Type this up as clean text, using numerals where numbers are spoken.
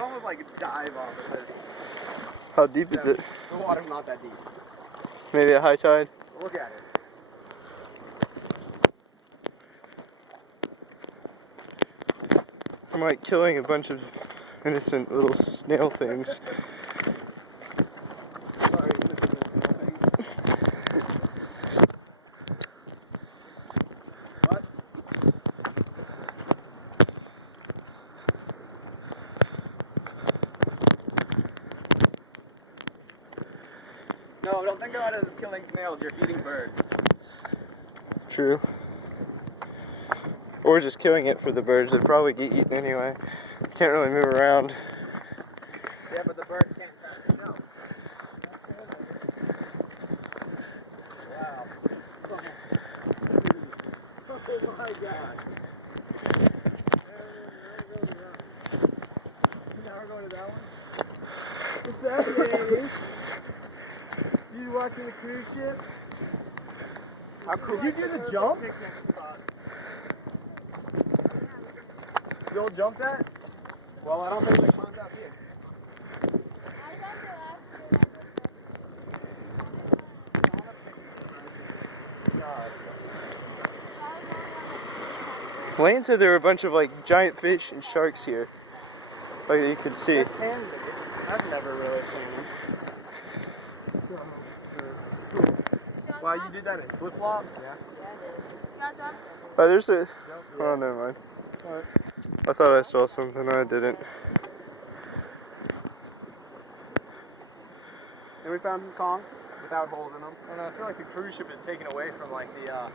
could almost like dive off of this. How deep is it? The water's not that deep. Maybe at high tide? Look at it. I'm like killing a bunch of innocent little snail things. Sorry, this is the thing. What? No, don't think about it as killing snails. You're feeding birds. True. Or just killing it for the birds. They'd probably get eaten anyway. Can't really move around. Yeah, but the bird can't catch the shell. Wow. Oh my god. Now we're going to that one? What's that, Andy? You watching the cruise ship? How cool. Did you do the jump? You'll jump that? Well, I don't think they climbed up here. Lane said there were a bunch of like giant fish and sharks here. Like you can see. I've never really seen them. Wow, you did that in flip-flops? Yeah. Oh, there's a... Oh, never mind. What? I thought I saw something, I didn't. And we found some conchs without holes in them. And I feel like the cruise ship is taken away from like the